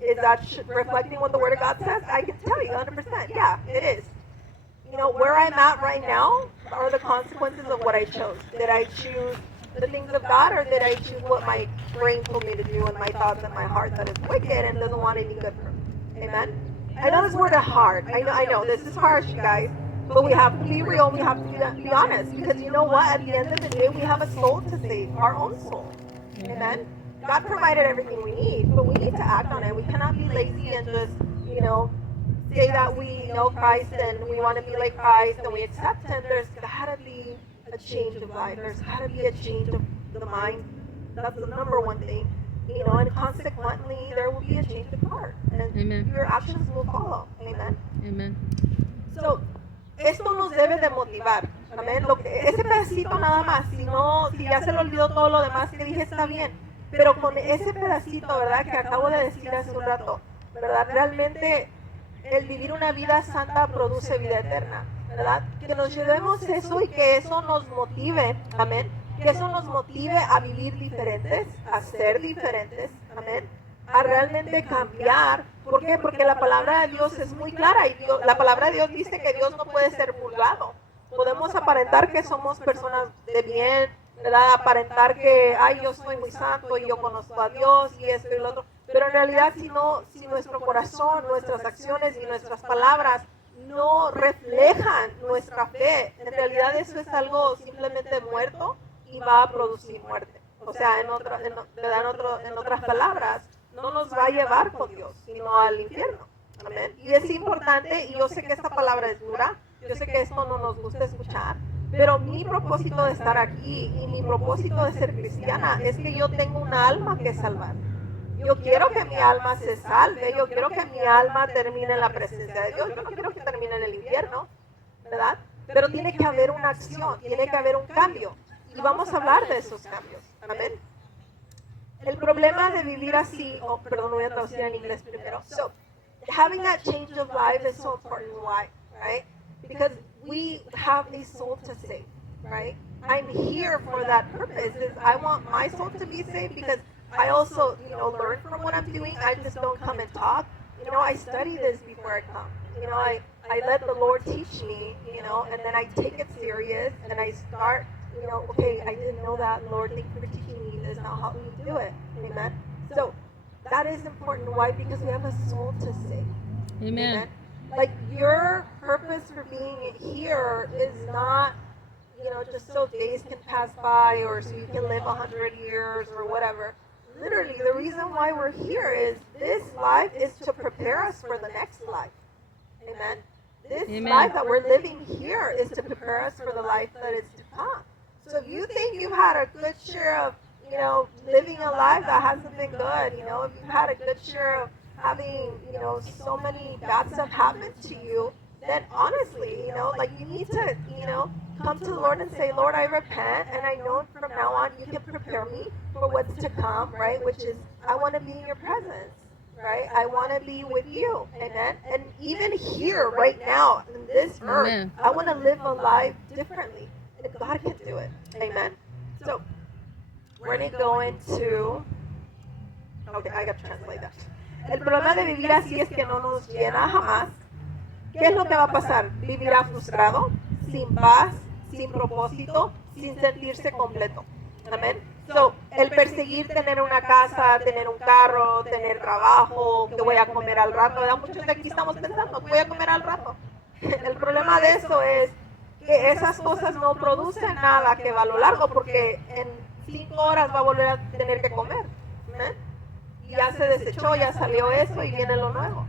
Is that reflecting what the Word of God says? I can tell you 100%. Yeah, it is. Where I'm at right now are the consequences of what I chose. Did I choose the things of God, or did I choose what my brain told me to do and my thoughts and my heart that is wicked and doesn't want any good for me? Amen. I know this word is hard. I know this is harsh, you guys, but we have to be real. We have to be honest, because you know what? At the end of the day, we have a soul to save, our own soul. Amen. God provided everything we need, but we need to act on it. We cannot be lazy and just, say that we know Christ and we want to be like Christ and we accept Him. There's got to be a change of life. There's got to be a change of the mind. That's the number one thing. And consequently, there will be a change of heart. And Amen. Your actions will follow. Amen. Amen. So, esto nos debe de motivar. Amén. Ese pedacito nada más. Si ya se le olvidó todo lo demás que dije, está bien. Pero con ese pedacito, ¿verdad?, que acabo de decir hace un rato, ¿verdad? Realmente el vivir una vida santa produce vida eterna, ¿verdad? Que nos llevemos eso y que eso nos motive, amén. Que eso nos motive a vivir diferentes, a ser diferentes, amén. A realmente cambiar. ¿Por qué? Porque la palabra de Dios es muy clara y la palabra de Dios dice que Dios no puede ser burlado. Podemos aparentar que somos personas de bien, ¿verdad? Aparentar que, yo soy muy santo y yo conozco a Dios y esto y lo otro. Pero en realidad, si nuestro corazón, nuestras acciones y nuestras palabras no reflejan nuestra fe, en realidad eso es algo simplemente muerto y va a producir muerte. O sea, en otras palabras, no nos va a llevar con Dios, sino al infierno. Amén. Y es importante, y yo sé que esta palabra es dura, yo sé que esto no nos gusta escuchar, pero mi propósito de estar aquí y mi propósito de ser cristiana es que yo tengo una alma que salvar. Yo quiero que mi alma se salve, yo quiero que mi alma termine en la presencia de Dios, yo no quiero que termine en el infierno, ¿verdad? Pero tiene que haber una acción, tiene que haber un cambio, y vamos a hablar de esos cambios, amén. el problema de vivir así, perdón, voy a traducir en inglés primero. So, having that change of life is so important. Why? Right? Because we have a soul to save, right? I'm here for that purpose. Is I want my soul to be saved because I also, learn from what I'm doing. I just don't come and talk. I study this before I come. I let the Lord teach me, and then I take it serious and I start, okay, I didn't know that, Lord, thank you for teaching me this, now help me do it. Amen. So that is important. Why? Because we have a soul to save. Amen. Like your purpose for being here is not, just so days can pass by or so you can live 100 years or whatever. Literally, the reason why we're here is this life is to prepare us for the next life. Amen. This Amen. life that we're living here is to prepare us for the life that is to come. So if you think you've had a good share of, living a life that hasn't been good, if you've had a good share of having, so many bad stuff happen to you, then honestly, you need to, come to the Lord and say, Lord, I repent, and I know from now on you can prepare me for what's to come, right? Which is, I want to be in your presence, right? I want to be with you, amen? And even here, right now, in this earth, Amen. I want to live a life differently, and God can do it, amen? So, we're going to go into, okay, I got to translate that. El problema de vivir así es que no nos llena jamás. ¿Qué es lo que va a pasar? Vivirá frustrado, sin paz, sin propósito, sin sentirse completo. Amén. So, el perseguir tener una casa, tener un carro, tener trabajo, que voy a comer al rato, ¿verdad? Muchos de aquí estamos pensando, voy a comer al rato. El problema de eso es que esas cosas no producen nada que va a lo largo, porque en 5 horas va a volver a tener que comer. Amén. Ya se desechó, ya salió eso y viene lo nuevo.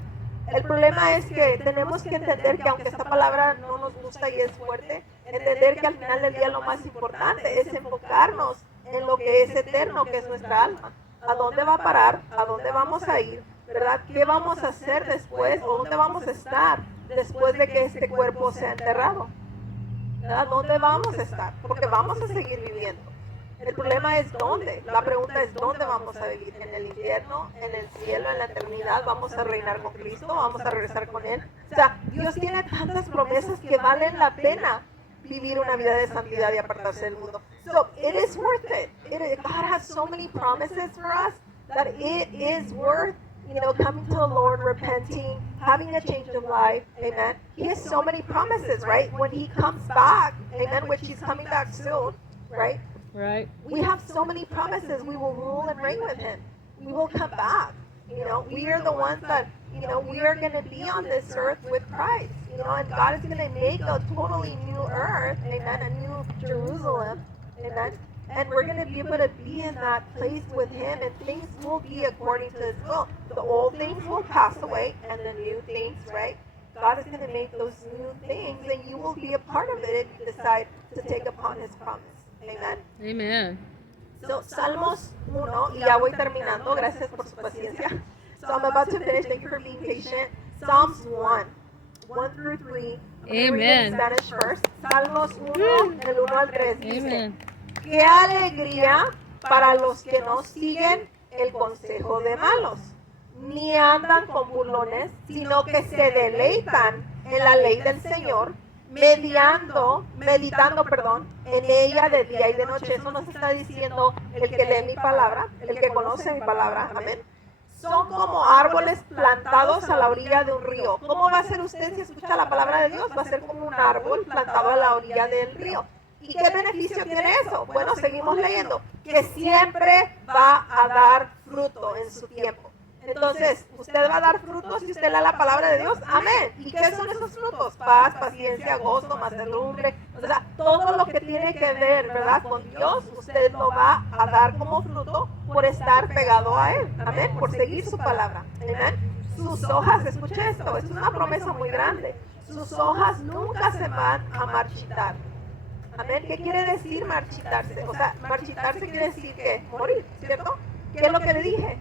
El problema es que tenemos que entender que aunque esta palabra no nos gusta y es fuerte, entender que al final del día lo más importante es enfocarnos en lo que es eterno, que es nuestra alma. ¿A dónde va a parar? ¿A dónde vamos a ir? ¿Verdad? ¿Qué vamos a hacer después? ¿O dónde vamos a estar después de que este cuerpo sea enterrado? ¿Verdad? ¿Dónde vamos a estar? Porque vamos a seguir viviendo. El problema es dónde. La pregunta es dónde vamos a vivir. ¿En el infierno? ¿En el cielo? ¿En la eternidad? ¿Vamos a reinar con Cristo? ¿Vamos a regresar con Él? O sea, Dios tiene tantas promesas que valen la pena vivir una vida de santidad y apartarse del mundo. So, it is worth it. God has so many promises for us that it is worth, coming to the Lord, repenting, having a change of life. Amen. He has so many promises, right? When He comes back, amen, which He's coming back soon, right? Right. We have so many promises. We will rule and reign with Him. We will come back. We are the ones that, we are going to be on this earth with Christ. And God is going to make a totally new earth, amen, a new Jerusalem, amen. And we're going to be able to be in that place with Him, and things will be according to His will. The old things will pass away, and the new things, right? God is going to make those new things, and you will be a part of it if you decide to take upon His promise. Amen. Amen. So, Salmos 1, y ya voy terminando, gracias por su paciencia. So, I'm about to finish, thank you for being patient. Psalms 1 through 3. I'm gonna read it in Spanish first. Salmos 1, del 1 al 3. Dice, Amen. qué alegría para los que no siguen el consejo de malos, ni andan con burlones, sino que se deleitan en la ley del Señor, meditando, en ella de día y de noche. Eso nos está diciendo el que lee mi palabra, el que conoce mi palabra, amén. Son como árboles plantados a la orilla de un río. ¿Cómo va a ser usted si escucha la palabra de Dios? Va a ser como un árbol plantado a la orilla del río. ¿Y qué beneficio tiene eso? Bueno, seguimos leyendo. Que siempre va a dar fruto en su tiempo. Entonces, usted va a dar frutos si usted lee la palabra de Dios. Amén. ¿Y qué son esos frutos? Paz, paciencia, gozo, mansedumbre. O sea, todo lo que tiene que ver, ¿verdad? Con Dios, usted lo va a dar como fruto por estar pegado a Él. Amén. Por seguir su palabra. Amén. Sus hojas, escuche esto, es una promesa muy grande. Sus hojas nunca se van a marchitar. Amén. ¿Qué quiere decir marchitarse? O sea, marchitarse quiere decir que morir, ¿cierto? ¿Qué es lo que le dije?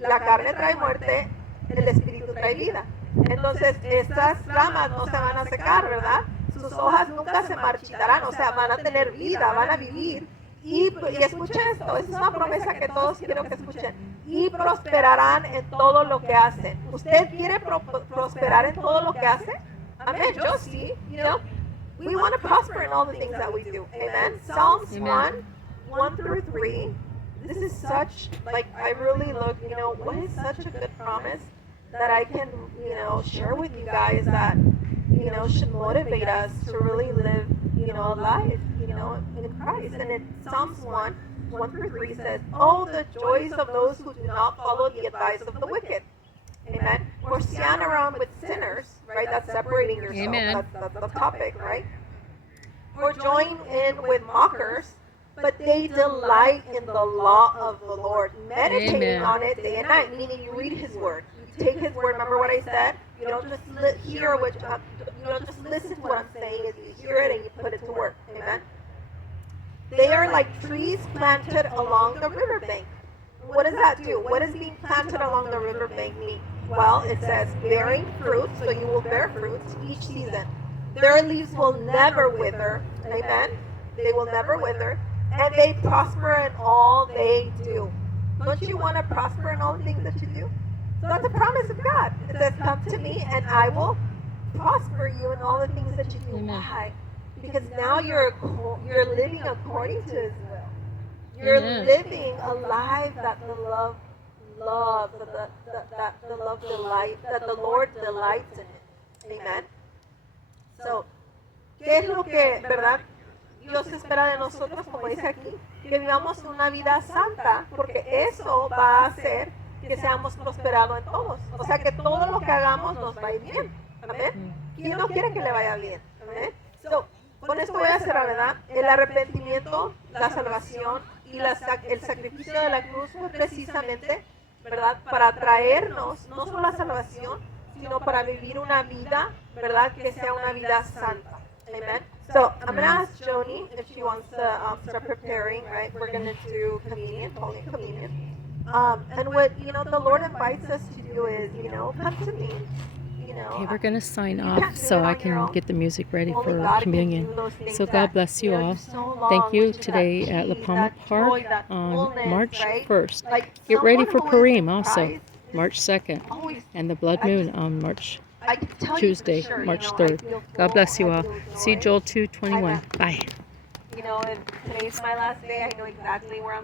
La carne trae muerte, el espíritu trae vida. Entonces, estas ramas no se van a secar, ¿verdad? Sus hojas nunca se marchitarán, o sea, van a tener vida, van a vivir y escuchen esto, es una promesa que todos quiero que escuchen. Y prosperarán en todo lo que hacen. ¿Usted quiere prosperar en todo lo que hace? Amén. Yo sí. You know, we want to prosper in all the things that we do. Amen. Psalms Amen. 1 through 3. This is such, like, I really look, you know, what is such a good promise that I can, you know, share with you guys that, you know, should motivate us to really live, you know, a life, you know, in Christ. And in Psalms 1 through 3 says, oh, the joys of those who do not follow the advice of the wicked. Amen. Or stand around with sinners, right? That's separating yourself. Amen. That's the topic, right? Or join in with mockers, but they delight in the law of the Lord, meditating Amen. on it day and night, meaning you read His Word. You take His Word. Remember what I said? You don't just hear what, you don't just listen to what I'm saying. Is you hear it and you put it to work. Amen. They are like trees planted along the riverbank. What does that do? What does being planted along the riverbank mean? Well, it says bearing fruit, so you will bear fruit each season. Their leaves will never wither. Amen. They will never wither. And they prosper in all they do. Don't you want to prosper in all the things that you do? So that's a promise of God. It says, come to me and I will prosper you in all the things that you do. Amen. Why? Because now you're living according to His will. You're Amen. living a life that the love loves, that the love delight, that the Lord delights in it. Amen. So, ¿qué es lo que, verdad? Dios espera de nosotros, como dice aquí, que vivamos una vida santa, porque eso va a hacer que seamos prosperados en todos. O sea, que todo lo que hagamos nos va a ir bien. Amén. ¿Quién no quiere que le vaya bien? Amén. So, con esto voy a cerrar, ¿verdad? El arrepentimiento, la salvación y el sacrificio de la cruz fue precisamente, ¿verdad? Para traernos no solo la salvación, sino para vivir una vida, ¿verdad? Que sea una vida santa. Amen. So I'm going to ask Joni if she wants to start preparing, right? We're going to do communion, Holy Communion. And what, you know, the Lord invites us to do is, you know, come to me. You know, Okay, we're going to sign you off can't do so it I on your can own. get the music ready Only for God can communion. do those things So that, God bless you know, all. just so long, Thank you which is that today at La peace, Palma that Park joy, that on fullness, March right? 1st. Like Get ready for someone who is in Purim also, Christ is March 2nd, always, and the blood I moon just- on March I can tell Tuesday, you for sure, March you know, 3rd. I feel God full, bless you I all. feel See joy. Joel 2:21. Bye. You know, if today's my last day, I know exactly where I'm